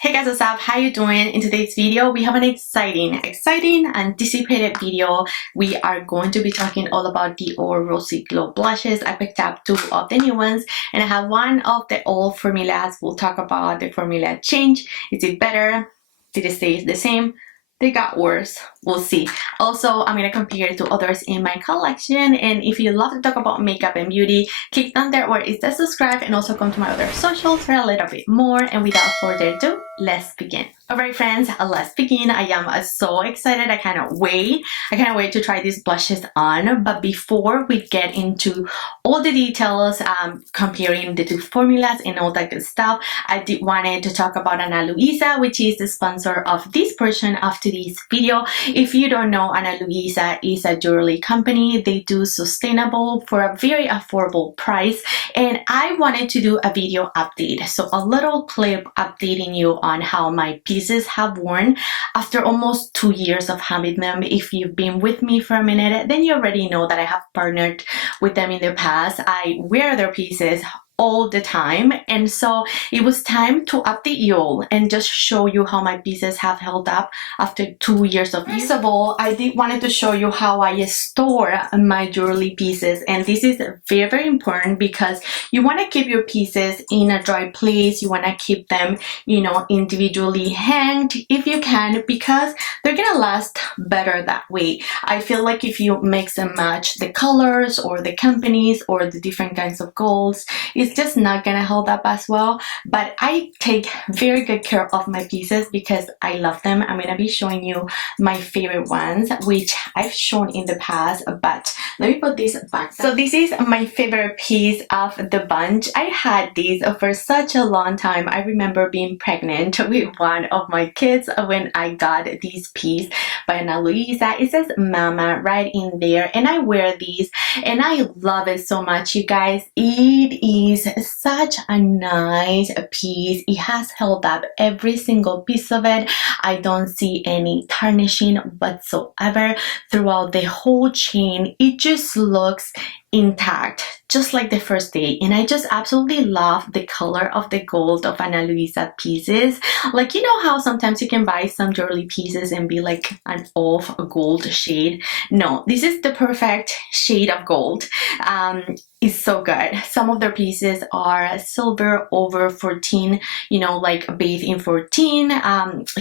Hey guys, what's up? How you doing? In today's video, we have an exciting, anticipated video. We are going to be talking all about Dior Rosy Glow Blushes. I picked up two of the new ones and I have one of the old formulas. We'll talk about the formula change. Is it better? Did it stay the same? They got worse. We'll see. Also, I'm gonna compare it to others in my collection. And if you love to talk about makeup and beauty, click down there where it says subscribe and also come to my other socials for a little bit more. And without further ado, let's begin. Alright friends, let's begin. I am so excited. I cannot wait to try these blushes on. But before we get into all the details, comparing the two formulas and all that good stuff, I did wanted to talk about Ana Luisa, which is the sponsor of this portion of today's video. If you don't know, Ana Luisa is a jewelry company. They do sustainable for a very affordable price. And I wanted to do a video update. So a little clip updating you on how my pieces have worn after almost 2 years of having them. If you've been with me for a minute, then you already know that I have partnered with them in the past. I wear their pieces all the time, and so it was time to update you all and just show you how my pieces have held up after 2 years of use. First of all, I did wanted to show you how I store my jewelry pieces, and this is very important because you want to keep your pieces in a dry place. You want to keep them, you know, individually hanged if you can, because they're gonna last better that way. I feel like if you mix and match the colors or the companies or the different kinds of golds, it's just not gonna hold up as well. But I take very good care of my pieces because I love them. I'm gonna be showing you my favorite ones, which I've shown in the past, but let me put this back. So this is my favorite piece of the bunch. I had these for such a long time. I remember being pregnant with one of my kids when I got this piece by Ana Luisa. It says Mama right in there, and I wear these and I love it so much, you guys. It is such a nice piece. It has held up, every single piece of it. I don't see any tarnishing whatsoever throughout the whole chain. It just looks intact, just like the first day. And I just absolutely love the color of the gold of Ana Luisa pieces. Like, you know how sometimes you can buy some jewelry pieces and be like an off gold shade? No, this is the perfect shade of gold. It's so good. Some of their pieces are silver over 14, you know, like bathed in 14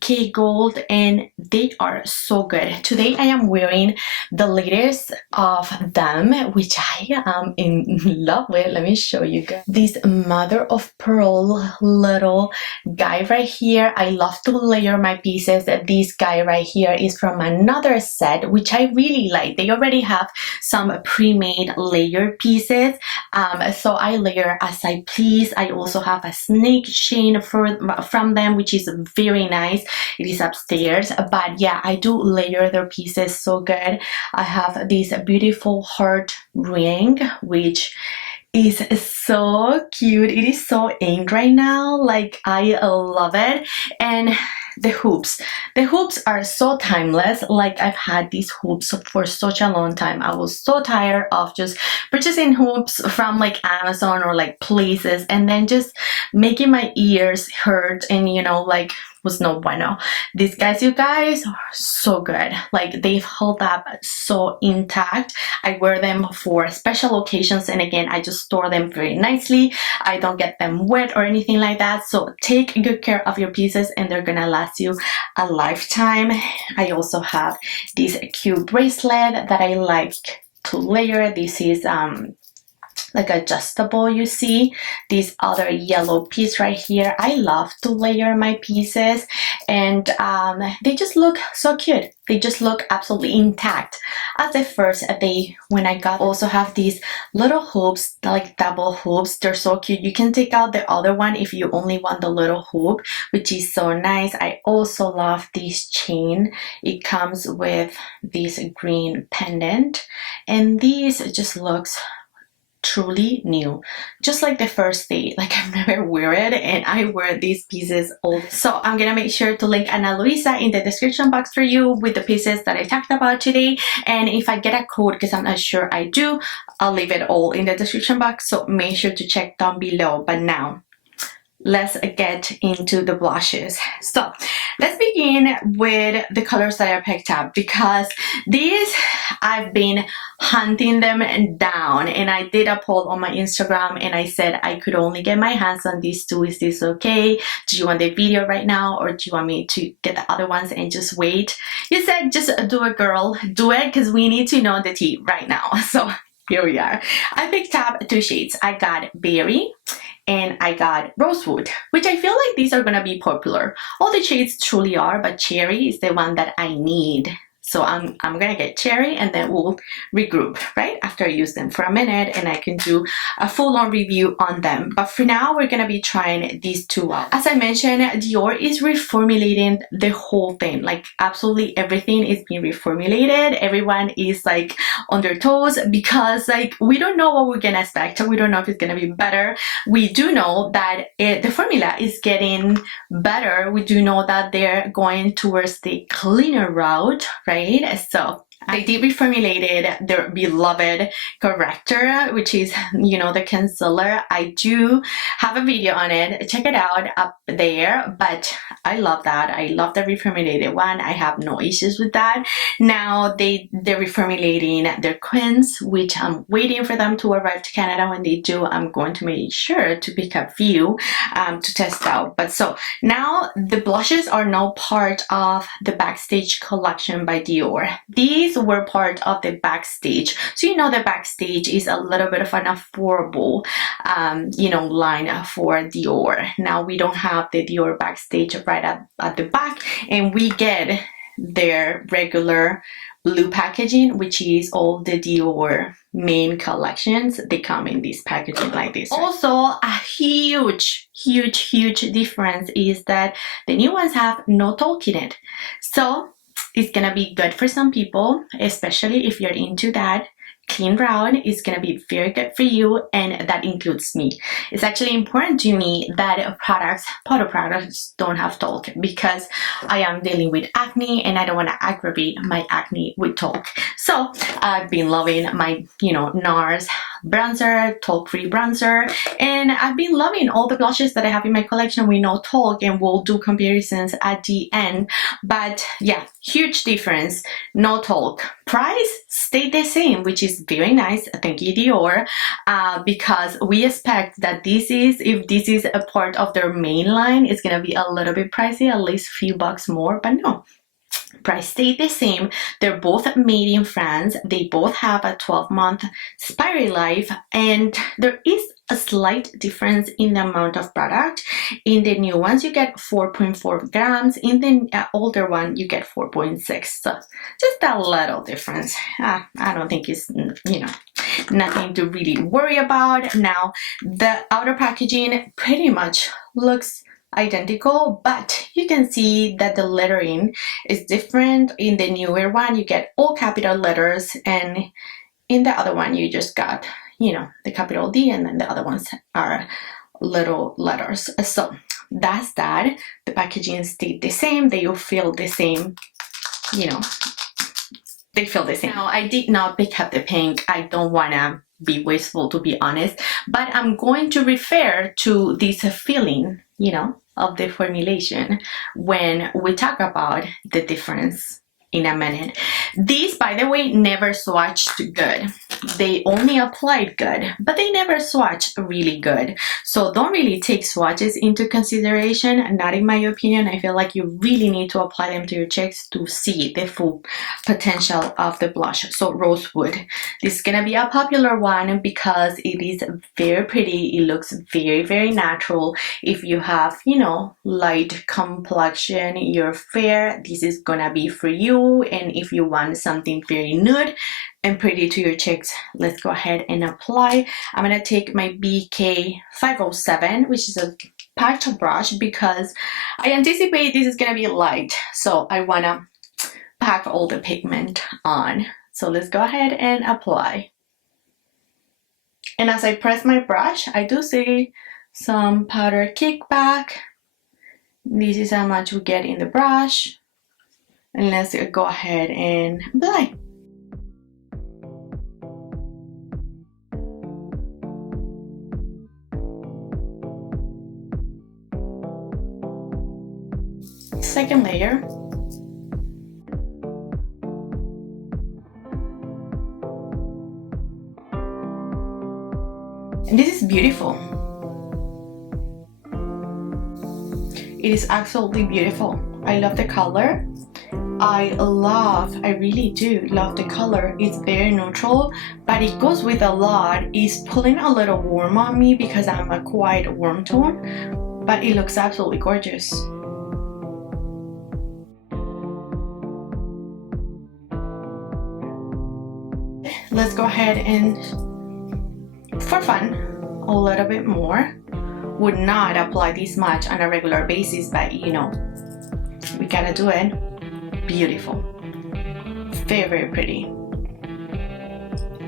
K gold, and they are so good. Today I am wearing the latest of them, which I am in love with. Let me show you guys. This mother of pearl little guy right here. I love to layer my pieces. This guy right here is from another set, which I really like. They already have some pre-made layer pieces. So I layer as I please. I also have a snake chain from them, which is very nice. It is upstairs, but yeah, I do layer their pieces so good. I have this beautiful heart ring, which is so cute. It is so inked right now. Like, I love it. And the hoops are so timeless. Like, I've had these hoops for such a long time. I was so tired of just purchasing hoops from like Amazon or like places and then just making my ears hurt, and you know, like, was no bueno. These guys, you guys, are so good. Like, they've held up so intact. I wear them for special occasions, and again, I just store them very nicely. I don't get them wet or anything like that. So take good care of your pieces and they're gonna last you a lifetime. I also have this cute bracelet that I like to layer. This is like adjustable. You see this other yellow piece right here. I love to layer my pieces, and they just look so cute. They just look absolutely intact as the first day when I got. Also have these little hoops, like double hoops. They're so cute. You can take out the other one if you only want the little hoop, which is so nice. I also love this chain. It comes with this green pendant, and this just looks truly new, just like the first day. Like, I've never wear it, and I wear these pieces all. So I'm gonna make sure to link Ana Luisa in the description box for you with the pieces that I talked about today. And if I get a code, because I'm not sure I do, I'll leave it all in the description box, so make sure to check down below. But now let's get into the blushes. So let's begin with the colors that I picked up, because these I've been hunting them down, and I did a poll on my Instagram and I said I could only get my hands on these two. Is this okay? Do you want the video right now, or do you want me to get the other ones and just wait? You said just do it, girl, do it, because we need to know the tea right now. So here we are. I picked up two shades. I got Berry and I got Rosewood, which I feel like these are gonna be popular. All the shades truly are, but Cherry is the one that I need. So I'm gonna get Cherry, and then we'll regroup right after I use them for a minute, and I can do a full-on review on them. But for now, we're gonna be trying these two out. As I mentioned, Dior is reformulating the whole thing. Like absolutely everything is being reformulated. Everyone is like on their toes, because like we don't know what we're gonna expect. We don't know if it's gonna be better. We do know that the formula is getting better. We do know that they're going towards the cleaner route, right? So they did reformulated their beloved corrector, which is, you know, the concealer. I do have a video on it. Check it out up there. But I love that. I love the reformulated one. I have no issues with that. Now they're reformulating their quins, which I'm waiting for them to arrive to Canada. When they do, I'm going to make sure to pick up a few to test out. But so now the blushes are now part of the Backstage collection by Dior. These were part of the Backstage. So you know the Backstage is a little bit of an affordable you know, line for Dior. Now we don't have the Dior Backstage right at the back, and we get their regular blue packaging, which is all the Dior main collections. They come in this packaging like this. Also, a huge difference is that the new ones have no talc in it. So it's gonna be good for some people, especially if you're into that clean route. Is gonna be very good for you, and that includes me. It's actually important to me that powder products don't have talc, because I am dealing with acne and I don't want to aggravate my acne with talc. So I've been loving my, you know, NARS bronzer, talc-free bronzer, and I've been loving all the blushes that I have in my collection with no talc, and we'll do comparisons at the end. But yeah, huge difference, no talc. Price stayed the same, which is very nice. Thank you, Dior, because we expect that if this is a part of their main line, it's gonna be a little bit pricey, at least a few bucks more, but no. Price stayed the same. They're both made in France. They both have a 12-month expiry life, and there is a slight difference in the amount of product. In the new ones, you get 4.4 grams. In the older one, you get 4.6. So just a little difference. I don't think it's, you know, nothing to really worry about. Now, the outer packaging pretty much looks identical, but you can see that the lettering is different. In the newer one, you get all capital letters, and in the other one, you just got, you know, the capital D, and then the other ones are little letters. So that's that. The packaging stayed the same. They all feel the same, you know, they feel the same. Now, I did not pick up the pink. I don't want to be wasteful, to be honest, but I'm going to refer to this feeling, you know, of the formulation when we talk about the difference in a minute. These, by the way, never swatched good. They only applied good, but they never swatched really good. So don't really take swatches into consideration, not in my opinion. I feel like you really need to apply them to your cheeks to see the full potential of the blush. So Rosewood, this is gonna be a popular one because it is very pretty. It looks very natural. If you have, you know, light complexion, you're fair, this is gonna be for you. And if you want something very nude and pretty to your cheeks, let's go ahead and apply. I'm gonna take my BK507, which is a packed brush, because I anticipate this is gonna be light, so I wanna pack all the pigment on. So let's go ahead and apply. And as I press my brush, I do see some powder kickback. This is how much we get in the brush. And let's go ahead and apply. second layer. And this is beautiful. It is absolutely beautiful. I love the color. I really do love the color. It's very neutral, but it goes with a lot. It's pulling a little warm on me because I'm a quite warm tone, but it looks absolutely gorgeous. Let's go ahead and, for fun, a little bit more. Would not apply this much on a regular basis, but you know, we gotta do it. Beautiful. Very, very pretty.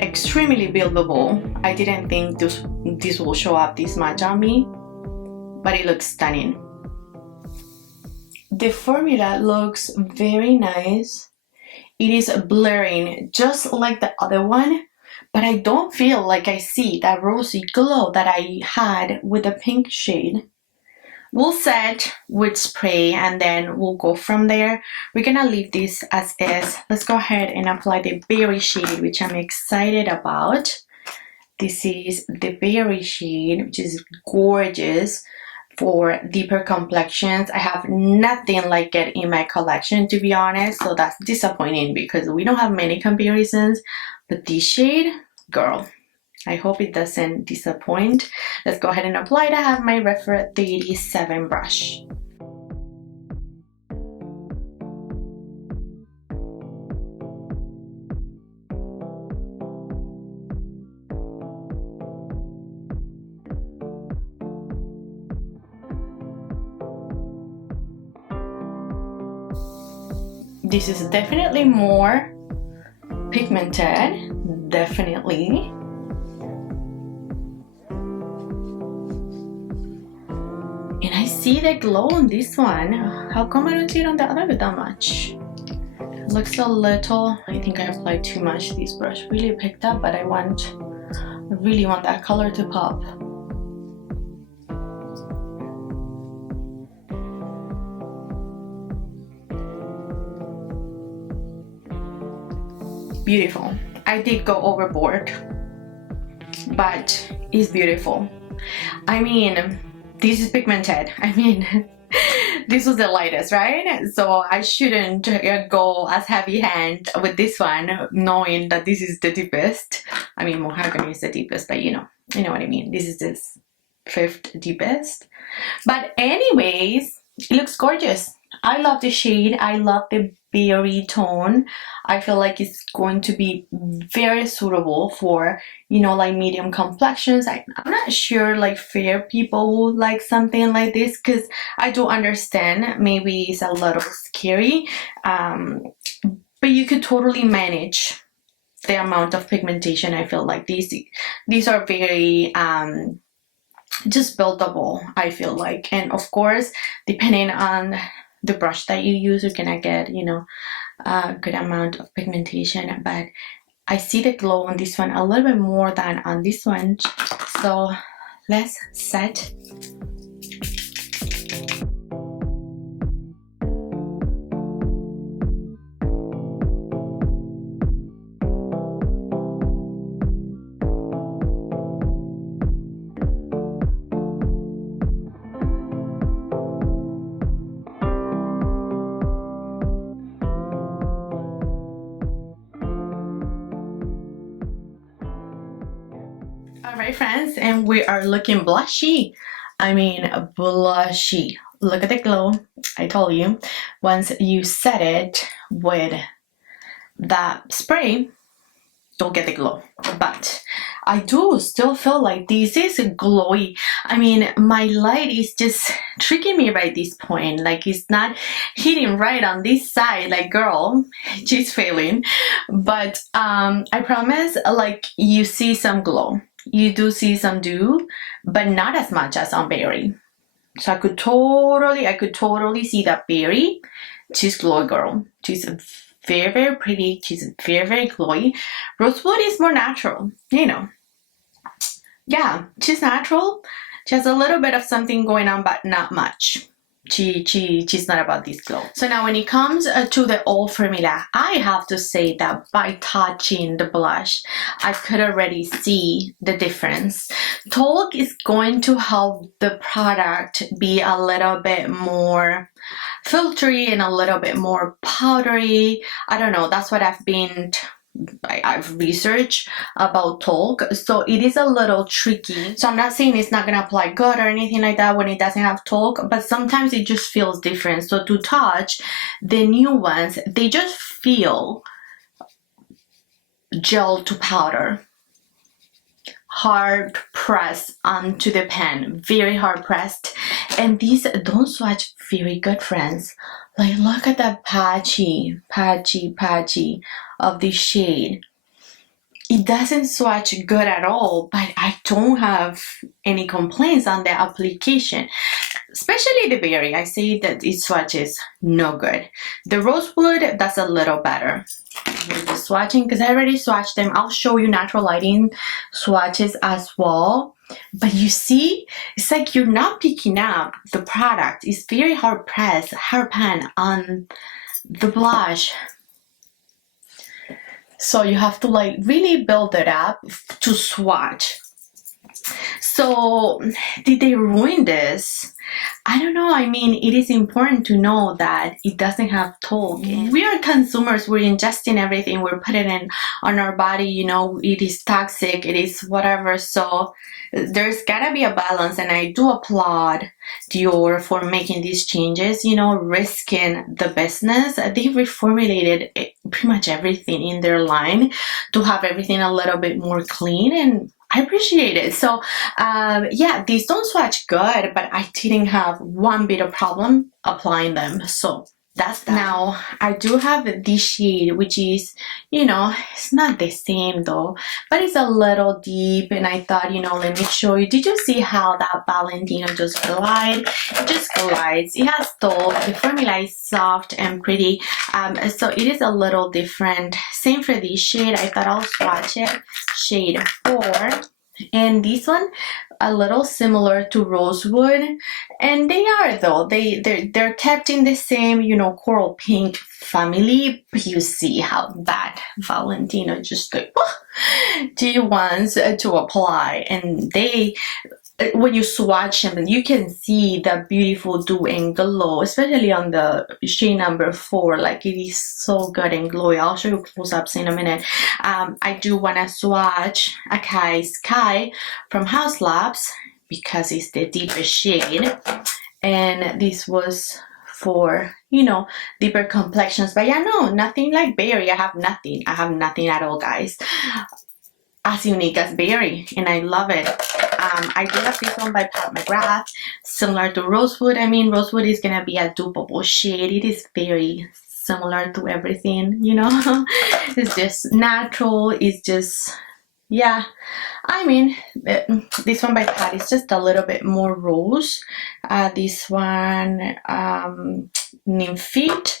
Extremely buildable. I didn't think this will show up this much on me, but it looks stunning. The formula looks very nice. It is blurring just like the other one, but I don't feel like I see that rosy glow that I had with the pink shade. We'll set with spray and then we'll go from there. We're gonna leave this as is. Let's go ahead and apply the berry shade, which I'm excited about. This is the berry shade, which is gorgeous for deeper complexions. I have nothing like it in my collection, to be honest, so that's disappointing because we don't have many comparisons. But this shade, girl, I hope it doesn't disappoint. Let's go ahead and apply it. I have my Refer 37 brush. This is definitely more pigmented, definitely. And I see the glow on this one. How come I don't see it on the other bit that much? It looks a little, I think I applied too much. This brush really picked up, but I really want that color to pop. Beautiful. I did go overboard, but it's beautiful. I mean, this is pigmented. I mean, this was the lightest, right? So I shouldn't go as heavy hand with this one, knowing that this is the deepest. I mean, mahogany is the deepest, but you know what I mean. This is this 5th deepest. But anyways, it looks gorgeous. I love the shade. I love the berry tone. I feel like it's going to be very suitable for, you know, like medium complexions. I'm not sure like fair people would like something like this, because I do understand maybe it's a little scary, but you could totally manage the amount of pigmentation. I feel like these are very just buildable, I feel like. And of course, depending on the brush that you use, you're gonna get, you know, a good amount of pigmentation. But I see the glow on this one a little bit more than on this one. So let's set. Alright friends, and we are looking blushy. I mean blushy. Look at the glow. I told you, once you set it with that spray, don't get the glow. But I do still feel like this is glowy. I mean, my light is just tricking me right this point. Like, it's not hitting right on this side. Like, girl, she's failing. But I promise, like, you see some glow. You do see some dew, but not as much as on berry. So I could totally see that berry. She's glowy, girl. She's very, very pretty. She's very, very glowy. Rosewood is more natural, you know. Yeah, she's natural. She has a little bit of something going on, but not much. she's not about this glow. So now when it comes to the old formula, I have to say that by touching the blush, I could already see the difference. Talk is going to help the product be a little bit more filtery and a little bit more powdery. I don't know, that's what I've researched about talc, so it is a little tricky. So I'm not saying it's not gonna apply good or anything like that when it doesn't have talc, but sometimes it just feels different. So to touch the new ones, they just feel gel to powder, hard pressed onto the pen, very hard pressed. And these don't swatch very good, friends. Like, look at that patchy of this shade. It doesn't swatch good at all, but I don't have any complaints on the application. Especially the berry, I say that it swatches no good. The rosewood, that's a little better. With the swatching, because I already swatched them. I'll show you natural lighting swatches as well. But you see, it's like you're not picking up the product. It's very hard pressed, hard pan on the blush. So you have to like really build it up to swatch. So did they ruin this? I don't know. I mean, it is important to know that it doesn't have talc. We are consumers. We're ingesting everything. We're putting it on our body. You know, it is toxic. It is whatever. So there's gotta be a balance. And I do applaud Dior for making these changes, you know, risking the business. They reformulated pretty much everything in their line to have everything a little bit more clean, and I appreciate it. So yeah, these don't swatch good, but I didn't have one bit of problem applying them. So that's that. Now I do have this shade, which is, you know, it's not the same though, but it's a little deep, and I thought, you know, let me show you. Did you see how that Valentino just glides? It just glides. It has talc. The formula is soft and pretty, so it is a little different. Same for this shade. I thought I'll swatch it. Shade 4. And this one a little similar to Rosewood, and they are though they're kept in the same, you know, coral pink family. But you see how that Valentino just like she wants to apply, and they, when you swatch them, you can see the beautiful dew and glow, especially on the shade number 4. Like, it is so good and glowy. I'll show you close-ups in a minute. I do want to swatch Acai Sky from House Labs because it's the deepest shade, and this was for, you know, deeper complexions. But yeah, no, nothing like berry. I have nothing at all, guys, as unique as berry, and I love it. I do have this one by Pat McGrath, similar to Rosewood. I mean, Rosewood is gonna be a dupable shade. It is very similar to everything, you know. It's just natural. It's just, yeah. I mean, this one by Pat is just a little bit more rose. This one, Nymphite.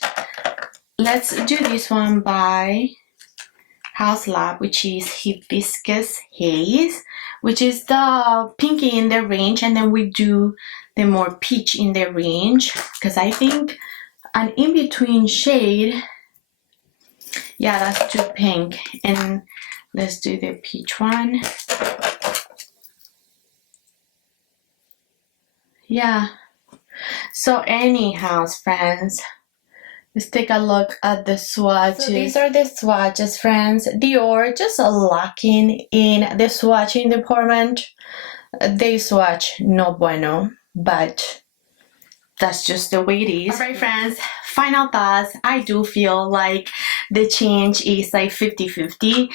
Let's do this one by House Lab, which is Hibiscus Haze, which is the pinky in the range, and then we do the more peach in the range, because I think an in-between shade, yeah, that's too pink. And let's do the peach one. Yeah. So anyhow, friends, let's take a look at the swatches. So these are the swatches, friends. Dior just lacking in the swatching department. They swatch no bueno, but that's just the way it is. Alright, friends, final thoughts. I do feel like the change is like 50-50.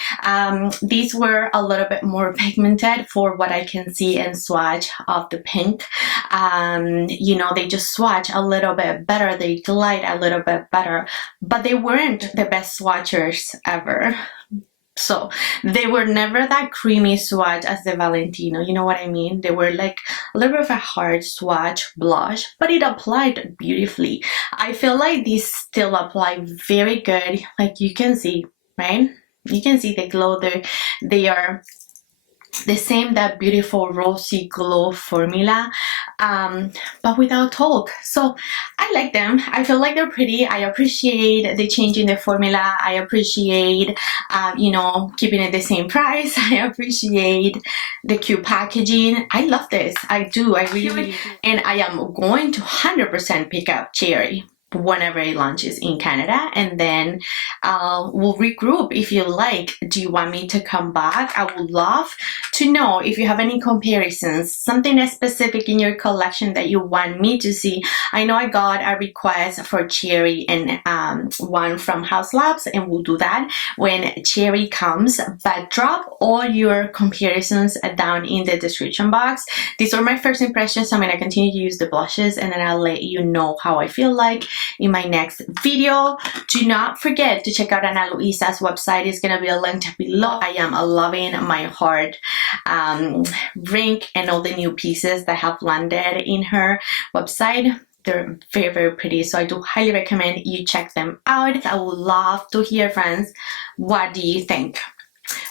These were a little bit more pigmented for what I can see and swatch of the pink. You know, they just swatch a little bit better, they glide a little bit better, but they weren't the best swatchers ever. So they were never that creamy swatch as the Valentino, you know what I mean? They were like a little bit of a hard swatch blush, but it applied beautifully. I feel like these still apply very good. Like, you can see, right? You can see the glow there. They are the same, that beautiful Rosy Glow formula, but without talc. So I like them. I feel like they're pretty. I appreciate the change in the formula. I appreciate, you know, keeping it the same price. I appreciate the cute packaging. I love this. I do. I really do. And I am going to 100% pick up Cherry whenever it launches in Canada, and then we'll regroup if you like. Do you want me to come back? I would love to know if you have any comparisons, something specific in your collection that you want me to see. I know I got a request for Cherry and one from House Labs, and we'll do that when Cherry comes, but drop all your comparisons down in the description box. These are my first impressions. I'm going to continue to use the blushes, and then I'll let you know how I feel like in my next video. Do not forget to check out Ana Luisa's website. It's gonna be linked below. I am loving my heart ring and all the new pieces that have landed in her website. They're very, very pretty, so I do highly recommend you check them out. I would love to hear, friends, what do you think?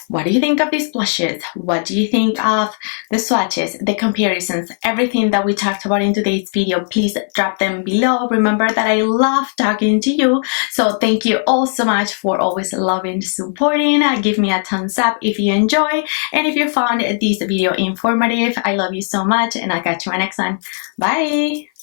What do you think of these blushes? What do you think of the swatches, the comparisons, everything that we talked about in today's video? Please drop them below. Remember that I love talking to you. So thank you all so much for always loving, supporting. Give me a thumbs up if you enjoy. And if you found this video informative, I love you so much, and I'll catch you in my next one. Bye!